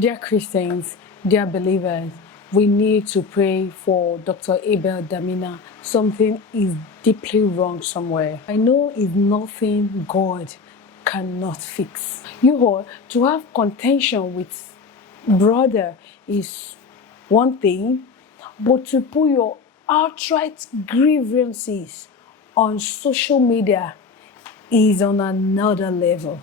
Dear Christians, dear believers, we need to pray for Dr. Abel Damina. Something is deeply wrong somewhere. I know it's nothing God cannot fix. You know, to have contention with brother is one thing, but to put your outright grievances on social media is on another level.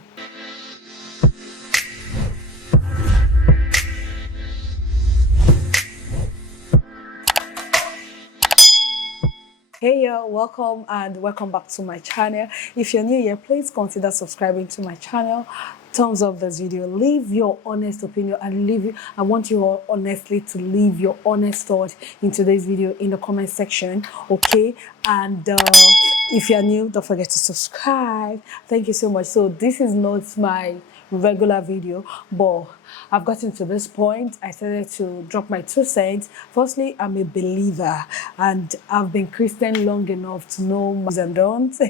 Hey y'all, welcome and welcome back to my channel. If you're new here, please consider subscribing to my channel. Thumbs up this video, leave your honest opinion and I want you all honestly to leave your honest thought in today's video in the comment section, okay? And if you're new, don't forget to subscribe. Thank you so much. So this is not my regular video, but I've gotten to this point. I started to drop my 2 cents. Firstly, I'm a believer and I've been Christian long enough to know do's and don'ts.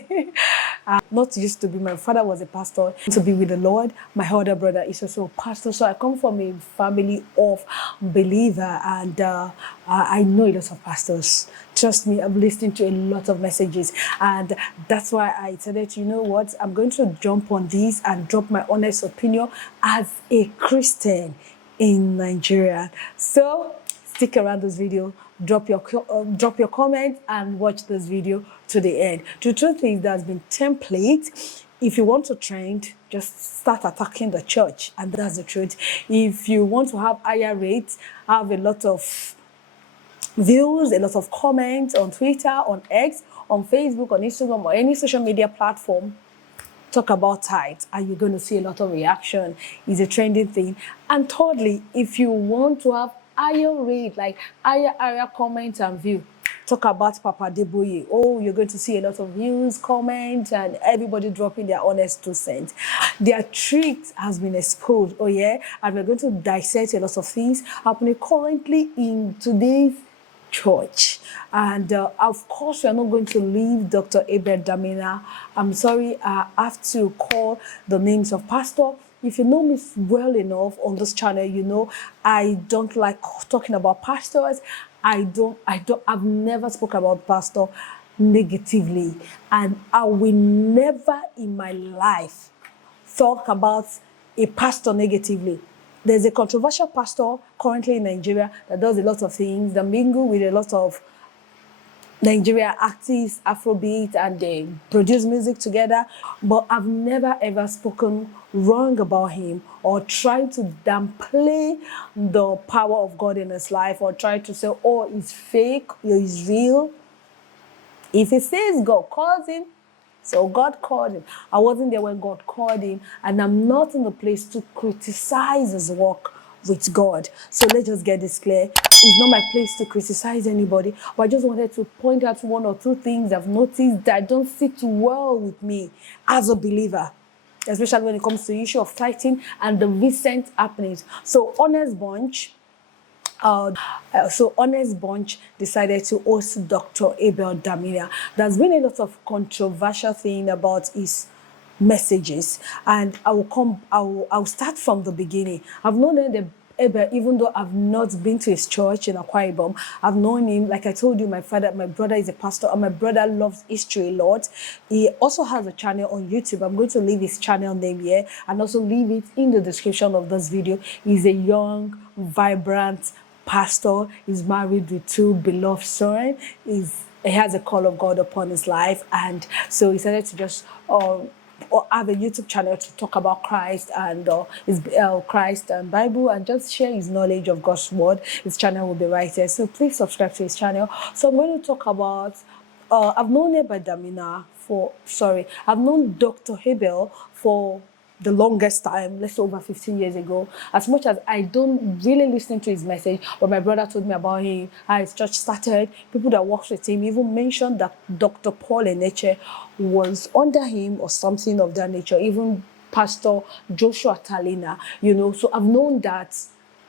Not used to be, my father was a pastor, to be with the Lord. My older brother is also a pastor. So I come from a family of believer and I know a lot of pastors. Trust me, I'm listening to a lot of messages and that's why I decided, you know what, I'm going to jump on this and drop my honest opinion as a Christian in Nigeria. So stick around this video, drop your comment and watch this video to the end. The truth is there's been template. If you want to trend, just start attacking the church, and that's the truth. If you want to have higher rates, have a lot of views, a lot of comments on Twitter, on X, on Facebook, on Instagram, or any social media platform, talk about tithe and you're going to see a lot of reaction. It's a trending thing. And thirdly, if you want to have higher rate, like higher comments and view, talk about Papa Deboye. Oh, you're going to see a lot of views, comments, and everybody dropping their honest 2 cents. Their trick has been exposed, oh yeah, and we're going to dissect a lot of things happening currently in today's church. And of course, we are not going to leave Dr. Abel Damina. I'm sorry, I have to call the names of pastor. If you know me well enough on this channel, you know I don't like talking about pastors. I've never spoken about pastor negatively, and I will never in my life talk about a pastor negatively. There's a controversial pastor currently in Nigeria that does a lot of things, that mingle with a lot of Nigeria artists, Afrobeat, and they produce music together. But I've never ever spoken wrong about him or tried to downplay the power of God in his life or try to say, oh, it's fake, it's real. If he says God calls him, so God called him. I wasn't there when God called him, and I'm not in the place to criticize his work with God. So let's just get this clear. It's not my place to criticize anybody, but I just wanted to point out 1 or 2 things I've noticed that don't sit well with me as a believer, especially when it comes to the issue of tithing and the recent happenings. So Honest Bunch decided to host Dr. Abel Damina. There's been a lot of controversial thing about his messages, and I'll start from the beginning. I've known Abel, even though I've not been to his church in Akwa Ibom. I've known him, like I told you, my brother is a pastor, and my brother loves history a lot. He also has a channel on YouTube. I'm going to leave his channel name here and also leave it in the description of this video. He's a young, vibrant pastor. Is married with 2 beloved sons. He has a call of God upon his life, and so he decided to just have a YouTube channel to talk about Christ and his Christ and Bible, and just share his knowledge of God's word. His channel will be right here, so please subscribe to his channel. So I'm going to talk about I've known I've known Dr. Abel for the longest time, let's say over 15 years ago. As much as I don't really listen to his message, but my brother told me about him, how his church started, people that worked with him even mentioned that Dr. Paul Eneche was under him or something of that nature, even Pastor Joshua Talina, you know. So I've known that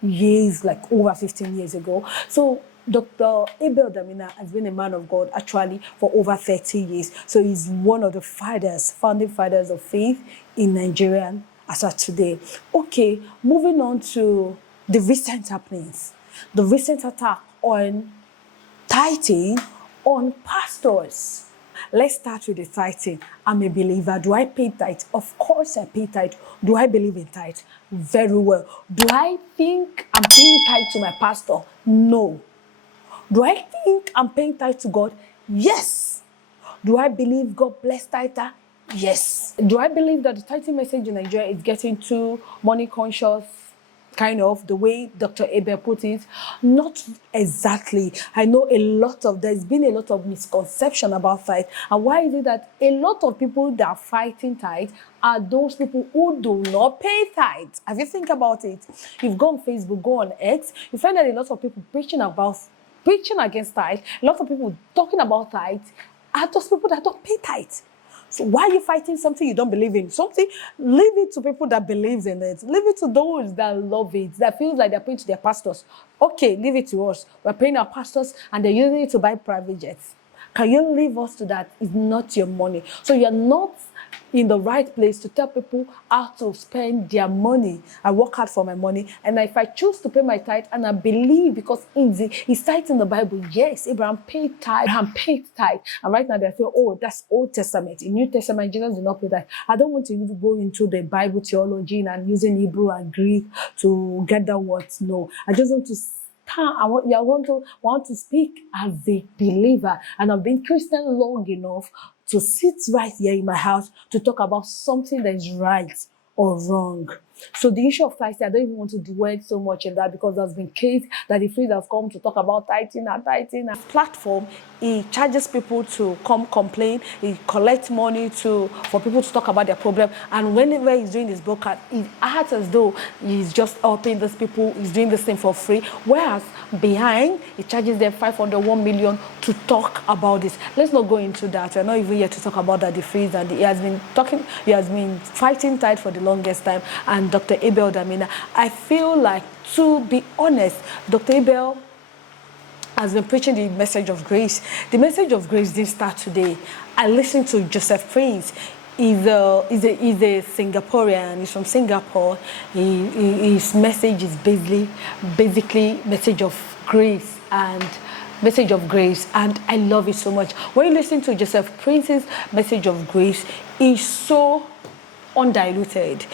years, like over 15 years ago. So Dr. Abel Damina has been a man of God actually for over 30 years. So he's one of the founding fathers of faith in Nigeria as of today. Okay, moving on to the recent happenings, the recent attack on tithing on pastors. Let's start with the tithing. I'm a believer. Do I pay tithe? Of course I pay tithe. Do I believe in tithe? Very well. Do I think I'm paying tithe to my pastor? No. Do I think I'm paying tithe to God? Yes. Do I believe God bless tither? Yes. Do I believe that the tithing message in Nigeria is getting too money conscious? Kind of the way Dr. Abel put it, not exactly. I know there's been a lot of misconception about tithe. And why is it that a lot of people that are fighting tithe are those people who do not pay tithe? Have you think about it? If you go on Facebook, go on X, you find that a lot of people preaching against tithe, a lot of people talking about tithe are those people that don't pay tithe. So why are you fighting something you don't believe in? Something, leave it to people that believes in it. Leave it to those that love it, that feels like they're paying to their pastors. Okay, leave it to us. We're paying our pastors and they're using it to buy private jets. Can you leave us to that? It's not your money. So you're not in the right place to tell people how to spend their money. I work hard for my money, and if I choose to pay my tithe, and I believe because it's cited in the Bible, yes, Abraham paid tithe, and right now they say, oh, that's Old Testament. In New Testament, Jesus did not pay tithe. I don't want to go into the Bible theology and using Hebrew and Greek to get that words. No, I just want to want to speak as a believer, and I've been Christian long enough to sit right here in my house to talk about something that is right or wrong. So the issue of tithing, I don't even want to dwell so much in that, because there's been case that the priest has come to talk about tithing. Platform, he charges people to come complain. He collects money for people to talk about their problem. And whenever he's doing his broadcast, it acts as though he's just helping those people. He's doing this thing for free. Whereas behind, he charges them 501 million to talk about this. Let's not go into that. We're not even here to talk about that. The freeze, and he has been fighting tithe for the longest time. And Dr. Abel Damina, I feel like, to be honest, Dr. Abel has been preaching the message of grace. The message of grace didn't start today. I listened to Joseph Prince. He's a Singaporean. He's from Singapore. His message is basically message of grace and I love it so much. When you listen to Joseph Prince's message of grace, it's so undiluted.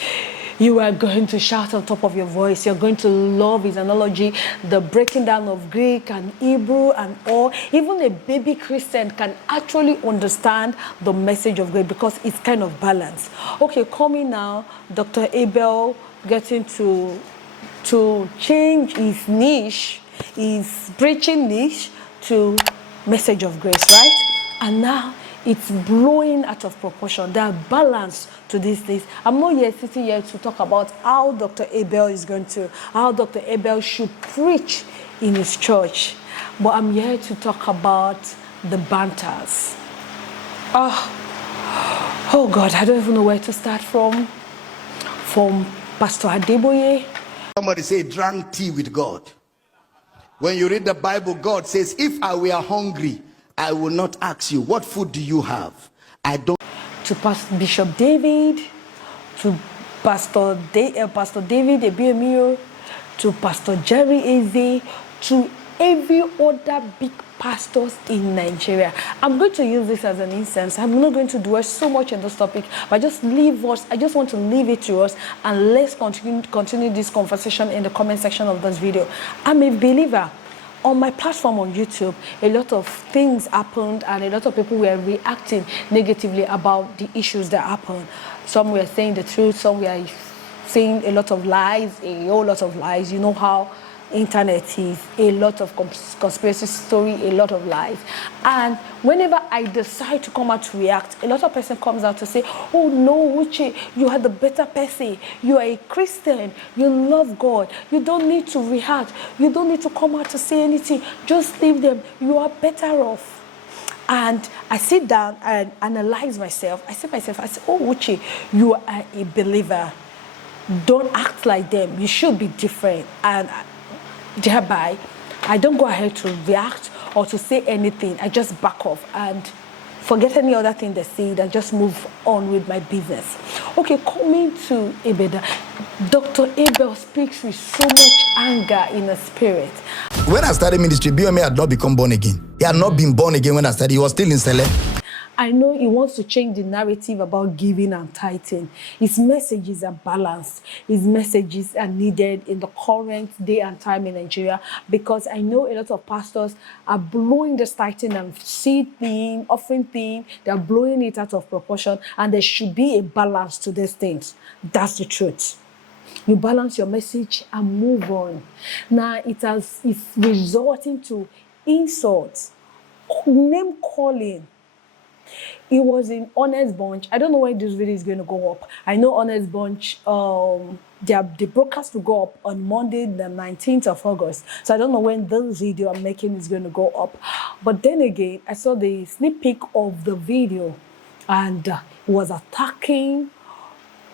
You are going to shout on top of your voice. You're going to love his analogy, the breaking down of Greek and Hebrew and all. Even a baby Christian can actually understand the message of grace because it's kind of balanced. Okay, coming now, Dr. Abel getting to change his niche, his preaching niche to message of grace, right? And now it's blowing out of proportion. There are balance to these things. I'm not yet sitting here to talk about how Dr. Abel should preach in his church. But I'm here to talk about the banters. Oh God, I don't even know where to start from. From Pastor Adeboye. Somebody say, drank tea with God. When you read the Bible, God says, if I were hungry, I will not ask you, what food do you have? I don't. To Bishop David, to Pastor David Ebiemio, to Pastor Jerry Eze, to every other big pastors in Nigeria. I'm going to use this as an instance. I'm not going to dwell so much on this topic, but I just want to leave it to us, and let's continue this conversation in the comment section of this video. I'm a believer. On my platform on YouTube, a lot of things happened and a lot of people were reacting negatively about the issues that happened. Some were saying the truth, some were saying a lot of lies, a whole lot of lies. You know how internet is, a lot of conspiracy story, a lot of lies. And whenever I decide to come out to react, a lot of person comes out to say, oh no, Uche, you are the better person. You are a Christian. You love God. You don't need to react. You don't need to come out to say anything. Just leave them. You are better off. And I sit down and analyze myself. I say, oh Uche, you are a believer. Don't act like them. You should be different. And thereby, I don't go ahead to react or to say anything. I just back off. And forget any other thing they said and just move on with my business. Okay, coming to Abel, Dr. Abel speaks with so much anger in the spirit. When I started ministry, BMA had not become born again. He had not been born again when I started. He was still in Sele. I know he wants to change the narrative about giving and tithing. His messages are balanced. His messages are needed in the current day and time in Nigeria, because I know a lot of pastors are blowing this tithing and seed thing, offering thing. They're blowing it out of proportion, and there should be a balance to these things. That's the truth. You balance your message and move on. Now it's resulting to insults, name calling. It was in Honest Bunch. I don't know when this video is going to go up. I know Honest Bunch, the broadcast will go up on Monday, the 19th of August. So I don't know when this video I'm making is going to go up. But then again, I saw the sneak peek of the video, and he was attacking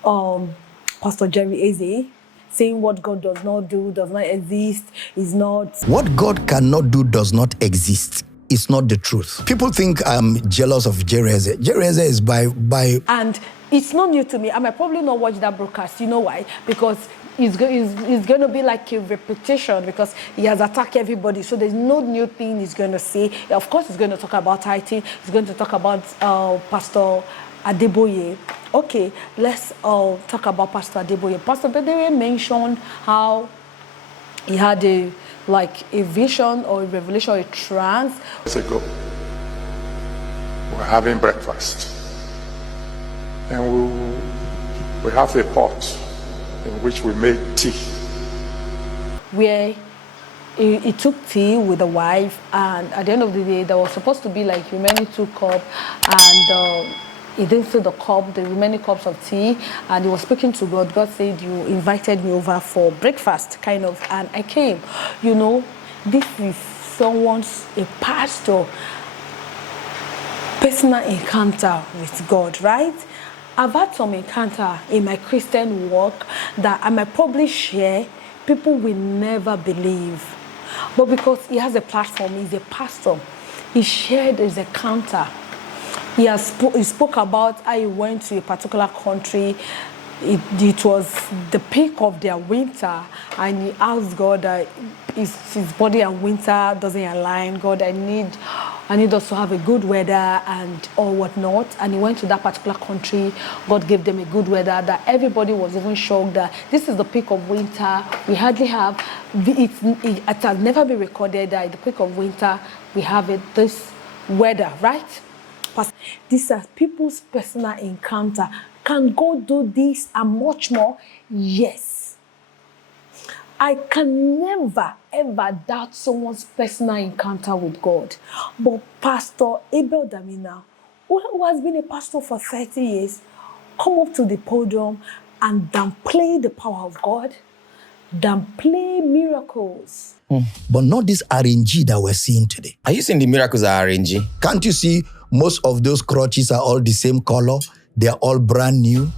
Pastor Jerry Eze, saying what God does not do, does not exist, is not. What God cannot do does not exist. It's not the truth. People think I'm jealous of Jerry Eze. Jerry Eze is by. And it's not new to me. I might probably not watch that broadcast. You know why? Because it's going to be like a repetition, because he has attacked everybody. So there's no new thing he's going to say. Of course, he's going to talk about tithing. He's going to talk about Pastor Adeboye. Okay, let's talk about Pastor Adeboye. Pastor Adeboye mentioned how he had a vision or a revelation, a trance. Years ago, we're having breakfast, and we have a pot in which we make tea. Where he took tea with the wife, and at the end of the day, there was supposed to be like remaining 2 cups, and he didn't fill the cup, the remaining cups of tea, and he was speaking to God. God said, you invited me over for breakfast, kind of, and I came. You know, this is a pastor, personal encounter with God, right? I've had some encounter in my Christian walk that I might probably share, people will never believe. But because he has a platform, he's a pastor, he shared his encounter. He spoke about how he went to a particular country. It was the peak of their winter, and he asked God that his body and winter doesn't align. God, I need us to have a good weather and or whatnot. And he went to that particular country. God gave them a good weather that everybody was even shocked that this is the peak of winter. We hardly have it has never been recorded that at the peak of winter we have this weather, right? These are people's personal encounter. Can God do this and much more? Yes. I can never, ever doubt someone's personal encounter with God. But Pastor Abel Damina, who has been a pastor for 30 years, come up to the podium and downplay the power of God, downplay miracles. But not this RNG that we're seeing today. Are you saying the miracles are RNG? Can't you see most of those crutches are all the same color? They're all brand new.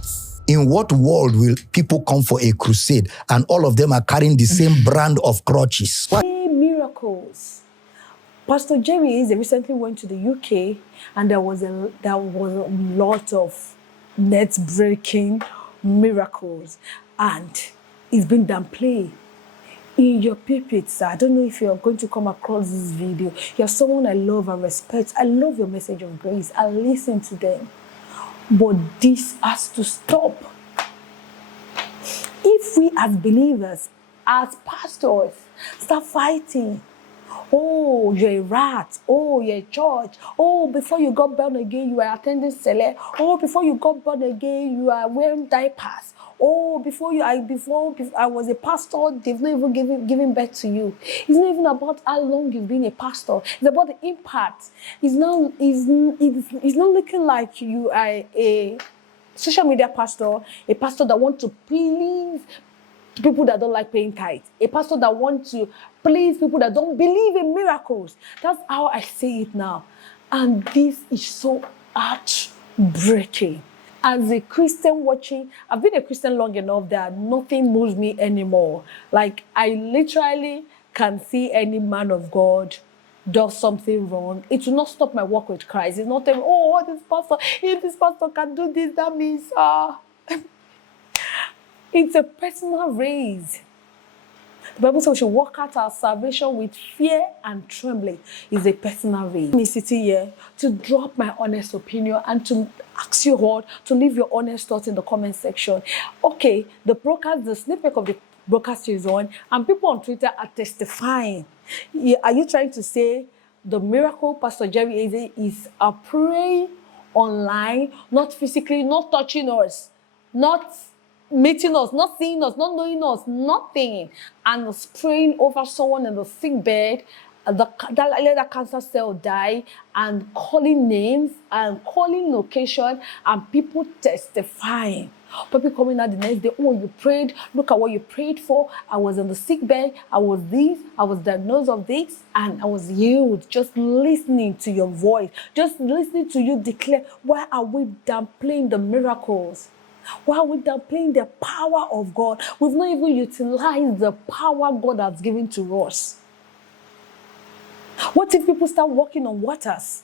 In what world will people come for a crusade and all of them are carrying the same brand of crutches? What? Miracles. Pastor Jerry recently went to the UK, and there was a lot of net breaking miracles, and it's been downplayed. In your pulpits, I don't know if you're going to come across this video. You're someone I love and respect. I love your message of grace. I listen to them. But this has to stop. If we as believers, as pastors, start fighting, oh, you're a rat, oh, you're a church, oh, before you got born again, you were attending Sele, oh, before you got born again, you are wearing diapers, oh, before I was a pastor, they've not even given birth to you. It's not even about how long you've been a pastor. It's about the impact. It's not looking like you are a social media pastor, a pastor that wants to please people that don't like paying tithe, a pastor that wants to please people that don't believe in miracles. That's how I see it now. And this is so heartbreaking. As a Christian watching, I've been a Christian long enough that nothing moves me anymore. Like, I literally can see any man of God does something wrong, it will not stop my walk with Christ. It's not telling, oh, this pastor, if this pastor can do this, that means it's a personal race. The Bible says we should work out our salvation with fear and trembling. It's a personal race. I'm sitting here to drop my honest opinion and to ask you all to leave your honest thoughts in the comment section. Okay, the snippet of the broadcast is on, and people on Twitter are testifying. Are you trying to say the miracle Pastor Jerry Eze is praying online, not physically, not touching us, not meeting us, not seeing us, not knowing us, nothing, and was praying over someone in the sick bed, that cancer cell die, and calling names and calling location, and people testifying. People coming out the next day, oh, you prayed, look at what you prayed for. I was in the sick bed, I was diagnosed of this, and I was healed. Just listening to your voice, just listening to you declare. Why are we downplaying the miracles? Why are we downplaying the power of God? We've not even utilized the power God has given to us. What if people start walking on waters?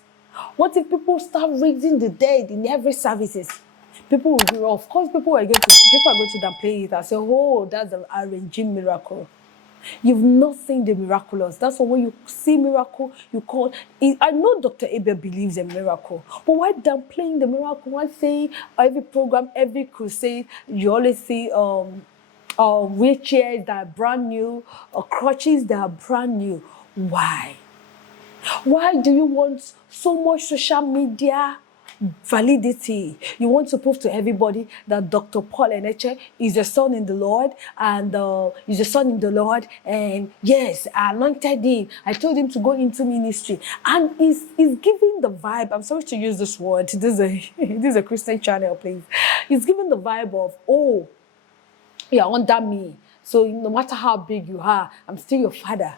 What if people start raising the dead in every services? People will be, of course, people are going to downplay it and say, oh, that's an arranging miracle. You've not seen the miraculous. That's why when you see miracle, you call it. I know Dr. Abel believes in miracle, but why downplaying the miracle? Why saying every program, every crusade, you always see wheelchairs that are brand new, or crutches that are brand new? Why? Why do you want so much social media validity? You want to prove to everybody that Dr. Paul Eneche is a son in the Lord, and he's a son in the Lord, and yes, I anointed him. I told him to go into ministry, and he's giving the vibe. I'm sorry to use this word. This is a Christian channel, please. He's giving the vibe of, oh, you're under me, so no matter how big you are, I'm still your father.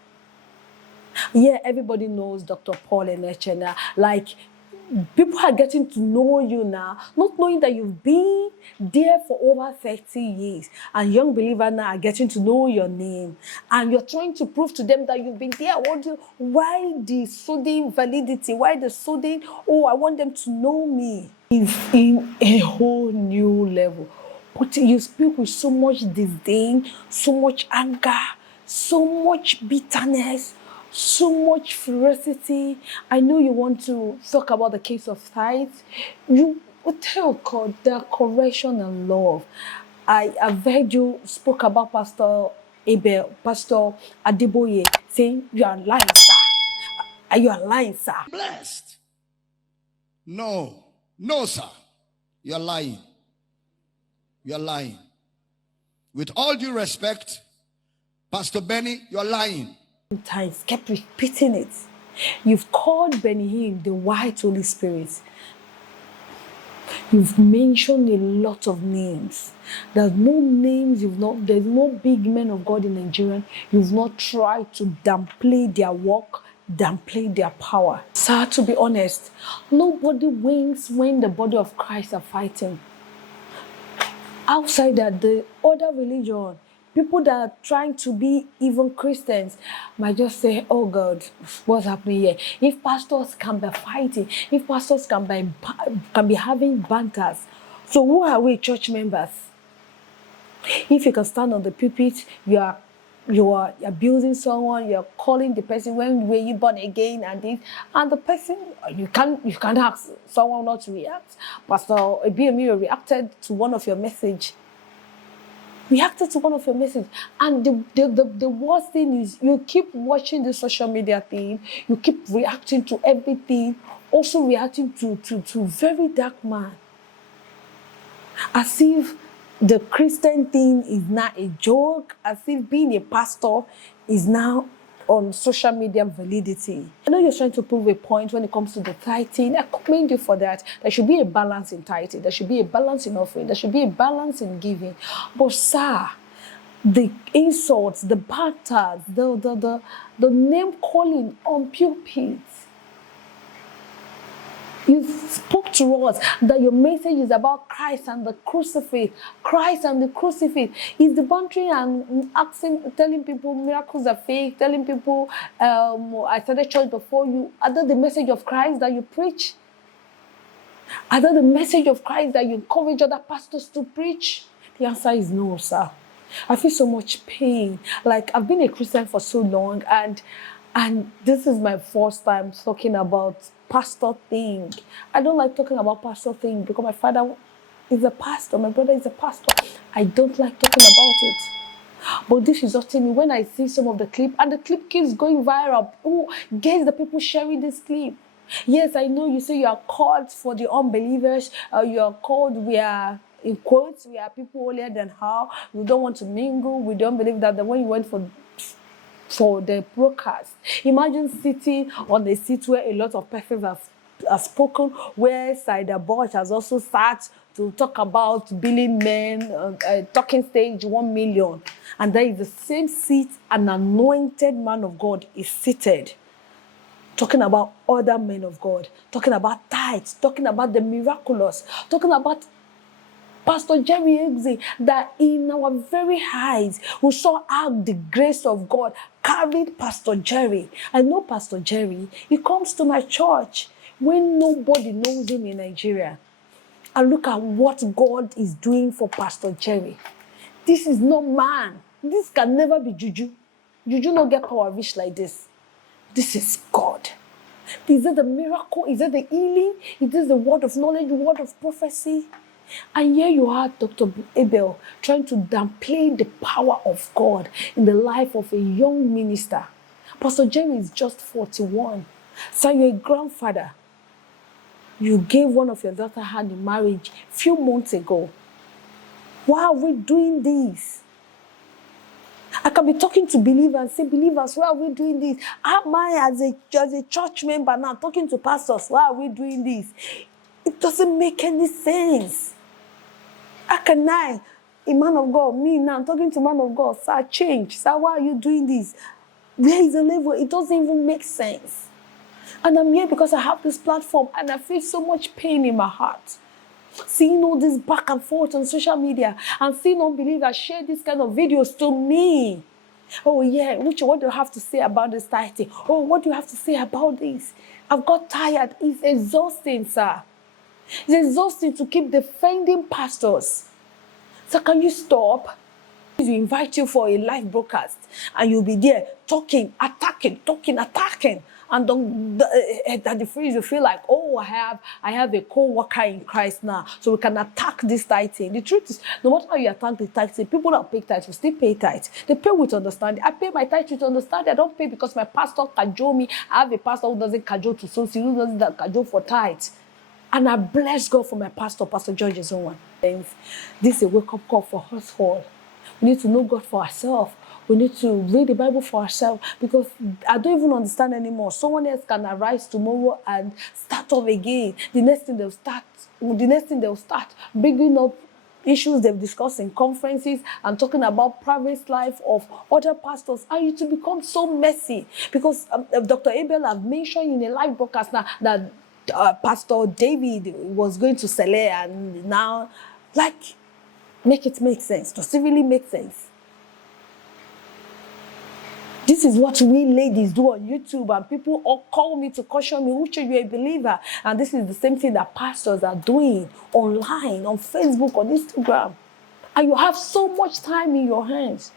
Yeah, everybody knows Dr. Paul Eneche now. Like, people are getting to know you now, not knowing that you've been there for over 30 years. And young believers now are getting to know your name. And you're trying to prove to them that you've been there. Why the sudden validity? Why the sudden, oh, I want them to know me? Is in a whole new level. But you speak with so much disdain, so much anger, so much bitterness, so much ferocity. I know you want to talk about the case of tithes. You tell God the correction and love. I've heard you spoke about Pastor Abel, Pastor Adeboye, saying you are lying, sir. Are you lying, sir? Blessed. No, sir. You're lying. You're lying. With all due respect, Pastor Benny, you're lying. Times kept repeating it. You've called Benny Hinn the White Holy Spirit. You've mentioned a lot of names. There's no names there's no big men of God in Nigeria. You've not tried to downplay their work, downplay their power. Sir, to be honest, nobody wins when the body of Christ are fighting. Outside that, the other religion, people that are trying to be even Christians might just say, oh God, what's happening here? If pastors can be fighting, if pastors can be having banters, so who are we, church members? If you can stand on the pulpit, you're abusing someone, you're calling the person, when were you born again, and the person, you can't ask someone not to react. Pastor Abel reacted to one of your message. And the worst thing is you keep watching the social media thing, you keep reacting to everything, also reacting to very dark man. As if the Christian thing is not a joke, as if being a pastor is now on social media validity. I know you're trying to prove a point when it comes to the tithing. I commend you for that. There should be a balance in tithing. There should be a balance in offering. There should be a balance in giving. But sir, the insults, the banters, the name calling on pulpits. You spoke to us that your message is about Christ and the crucifix. Christ and the crucifix. Is the boundary and asking, telling people miracles are fake, telling people I started church before you. Are that the message of Christ that you preach? Are that the message of Christ that you encourage other pastors to preach? The answer is no, sir. I feel so much pain. Like, I've been a Christian for so long, and this is my first time talking about pastor thing. I don't like talking about pastor thing because my father is a pastor, my brother is a pastor. I don't like talking about it. But this is hurting me when I see some of the clip, and the clip keeps going viral. Oh, guess the people sharing this clip. Yes, I know you say you are called for the unbelievers. You are called, we are, in quotes, we are people holier than how. We don't want to mingle. We don't believe that the way you went for the broadcast. Imagine sitting on a seat where a lot of persons have spoken, where Saida Bosch has also sat to talk about billing men, talking stage 1 million. And there is the same seat, an anointed man of God is seated, talking about other men of God, talking about tithes, talking about the miraculous, talking about Pastor Jerry Eggsy, that in our very eyes, we saw how the grace of God carried Pastor Jerry. I know Pastor Jerry. He comes to my church when nobody knows him in Nigeria. And look at what God is doing for Pastor Jerry. This is not man. This can never be juju. Juju not get power rich like this. This is God. Is it the miracle? Is it the healing? Is this the word of knowledge, word of prophecy? And here you are, Dr. Abel, trying to downplay the power of God in the life of a young minister. Pastor Jerry is just 41. So you're a grandfather. You gave one of your daughter's hand in marriage a few months ago. Why are we doing this? I can be talking to believers and say, believers, why are we doing this? Am I as a church member now talking to pastors, why are we doing this? It doesn't make any sense. How can I, a man of God, me now, I'm talking to man of God, sir, change. Sir, why are you doing this? There is a level, it doesn't even make sense. And I'm here because I have this platform and I feel so much pain in my heart. Seeing all this back and forth on social media and seeing unbelievers share this kind of videos to me. Oh yeah, Uche, what do you have to say about this tithing? Oh, what do you have to say about this? I've got tired. It's exhausting, sir. It's exhausting to keep defending pastors. So can you stop? We invite you for a live broadcast and you'll be there talking, attacking. And at the phrase you feel like, oh, I have a co-worker in Christ now, so we can attack this tithing. The truth is, no matter how you attack the tithing, people that pay tithes will still pay tithes. They pay with understanding. I pay my tithes with understanding. I don't pay because my pastor cajole me. I have a pastor who doesn't cajole to sow, who doesn't cajole for tithes. And I bless God for my pastor, Pastor George is one. This is a wake-up call for us all. We need to know God for ourselves. We need to read the Bible for ourselves, because I don't even understand anymore. Someone else can arise tomorrow and start off again. The next thing they'll start bringing up issues they've discussed in conferences and talking about private life of other pastors, and you to become so messy. Because Dr. Abel have mentioned in a live broadcast now that Pastor David was going to Sele, and now, like, make it make sense. Does it really make sense? This is what we ladies do on YouTube, and people all call me to caution me, Uche, you're a believer. And this is the same thing that pastors are doing online, on Facebook, on Instagram. And you have so much time in your hands.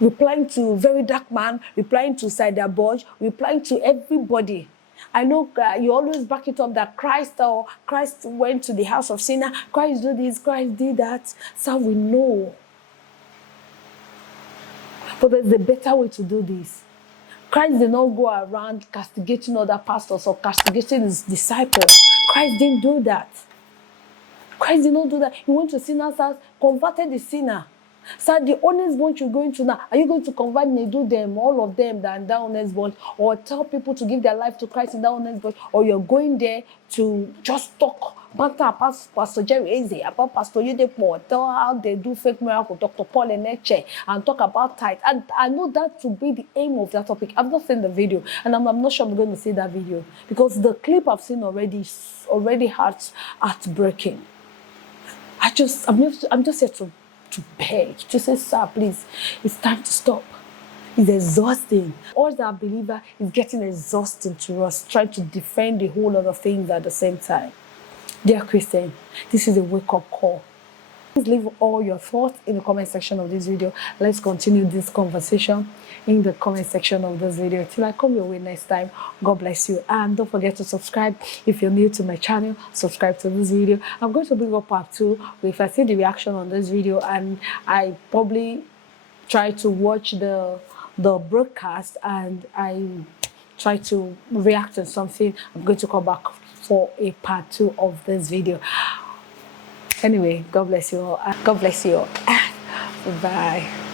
Replying to Very Dark Man, replying to Saida Bosch, replying to everybody. I know you always back it up that Christ went to the house of sinner, Christ did this, Christ did that. So we know. But there's a better way to do this. Christ did not go around castigating other pastors or castigating his disciples. Christ didn't do that. Christ did not do that. He went to sinner's house, converted the sinner. So the honest bunch you're going to now, are you going to convert and do them, all of them, that in that honest bunch, or tell people to give their life to Christ in that honest bunch, or you're going there to just talk Pastor Jerry Eze, about Pastor Yudepo, tell how they do fake miracle, Dr. Paul Eneche, and talk about tithe. And I know that to be the aim of that topic. I've not seen the video, and I'm not sure I'm going to see that video because the clip I've seen already is already heartbreaking. I'm just here to beg, to say, sir, please, it's time to stop. It's exhausting. All that believer is getting exhausting to us, trying to defend a whole lot of things at the same time. Dear Christian, this is a wake-up call. Please leave all your thoughts in the comment section of this video. Let's continue this conversation in the comment section of this video. Till I come your way next time, God bless you. And don't forget to subscribe. If you're new to my channel, subscribe to this video. I'm going to bring up part 2. If I see the reaction on this video and I probably try to watch the broadcast and I try to react to something, I'm going to come back for a part 2 of this video. Anyway, God bless you all. God bless you all. Bye.